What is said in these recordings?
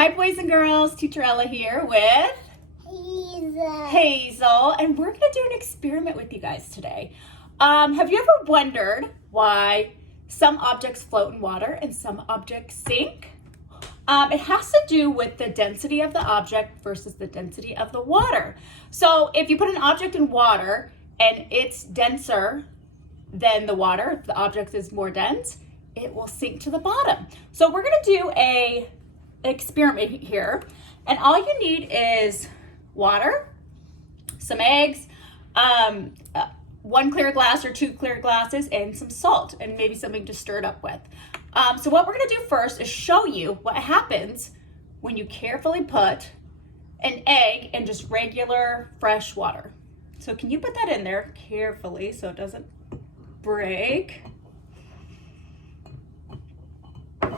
Hi boys and girls, Teacher Ella here with Hazel, and we're going to do an experiment with you guys today. Have you ever wondered why some objects float in water and some objects sink? It has to do with the density of the object versus the density of the water. So if you put an object in water and it's denser than the water, if the object is more dense, it will sink to the bottom. So we're going to do an experiment here, and all you need is water, some eggs, one clear glass or two clear glasses, and some salt, and maybe something to stir it up with. So what we're going to do first is show you what happens when you carefully put an egg in just regular fresh water. So can you put that in there carefully so it doesn't break? Go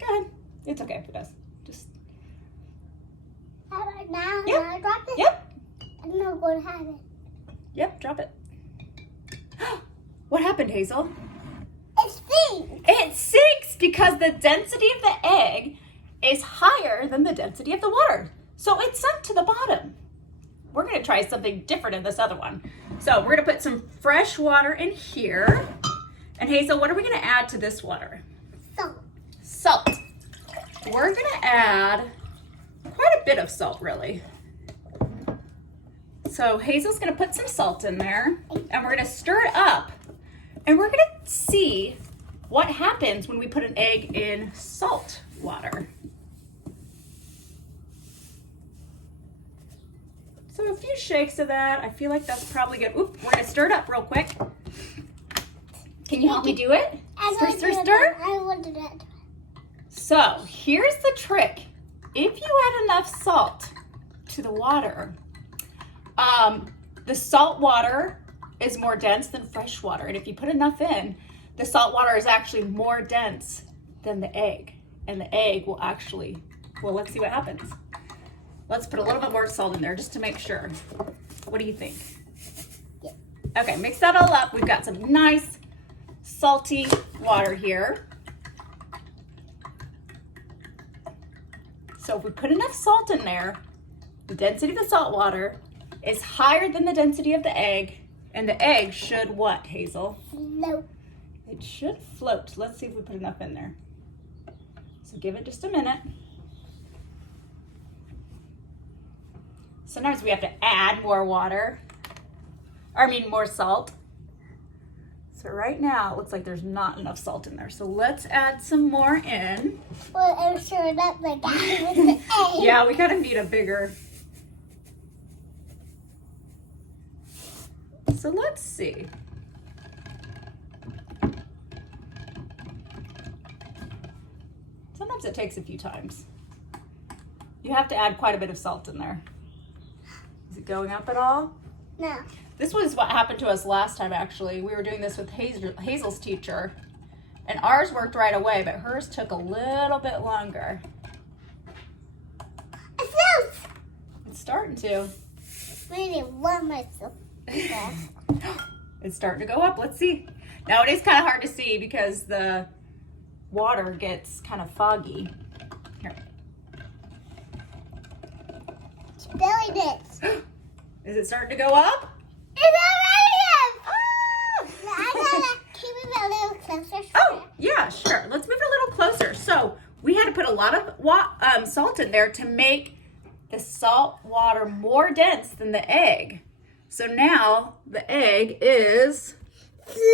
ahead. It's okay if it does. Just. Now, Yep. now drop it? Yep. I'm not going to have it. Yep, drop it. What happened, Hazel? It stinks. It sinks because the density of the egg is higher than the density of the water. So it sunk to the bottom. We're going to try something different in this other one. So we're going to put some fresh water in here. And Hazel, what are we going to add to this water? Salt. Salt. We're going to add quite a bit of salt, really. So Hazel's going to put some salt in there, and we're going to stir it up. And we're going to see what happens when we put an egg in salt water. So a few shakes of that. I feel like that's probably good. Oop, we're going to stir it up real quick. Can you help me do it? Stir, stir, stir. I want to do that. So here's the trick. If you add enough salt to the water, the salt water is more dense than fresh water. And if you put enough in, the salt water is actually more dense than the egg. And the egg will actually, well, let's see what happens. Let's put a little bit more salt in there just to make sure. What do you think? Yeah. Okay, mix that all up. We've got some nice salty water here. So if we put enough salt in there, the density of the salt water is higher than the density of the egg, and the egg should what, Hazel? Float. It should float. Let's see if we put enough in there. So give it just a minute. Sometimes we have to add more water, more salt. So right now, it looks like there's not enough salt in there. So let's add some more in. Well, I'm sure that like that with the egg. Yeah, we kind of need a bigger. So let's see. Sometimes it takes a few times. You have to add quite a bit of salt in there. Is it going up at all? No. This was what happened to us last time, actually. We were doing this with Hazel's teacher, and ours worked right away, but hers took a little bit longer. It floats. It's starting to. Really love myself. It's starting to go up. Let's see. Now, it is kind of hard to see because the water gets kind of foggy. Here. It's belly bits. Is it starting to go up? It's already up. I gotta keep it a little closer. Oh, yeah, sure. Let's move it a little closer. So we had to put a lot of salt in there to make the salt water more dense than the egg. So now the egg is floating.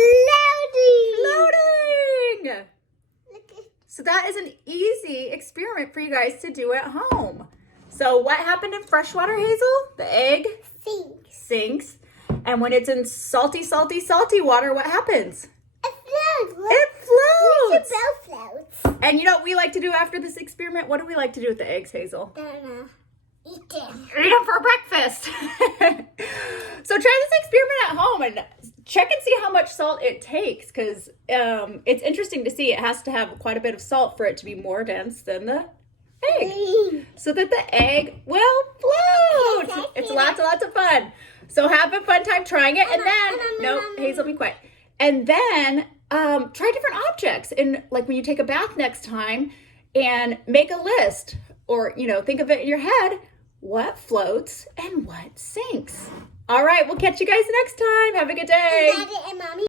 So that is an easy experiment for you guys to do at home. So what happened in freshwater, Hazel? The egg sinks. And when it's in salty, salty, salty water, what happens? It floats. It floats. It floats. And you know what we like to do after this experiment? What do we like to do with the eggs, Hazel? Don't know. Eat them. Eat them for breakfast. So try this experiment at home and check and see how much salt it takes, because it's interesting to see. It has to have quite a bit of salt for it to be more dense than the egg, so that the egg will float. It's lots and lots of fun. So have a fun time trying it, and then no, Hazel, be quiet. And then try different objects, and like when you take a bath next time, and make a list, or, think of it in your head, what floats and what sinks. All right, we'll catch you guys next time. Have a good day. Daddy and Mommy.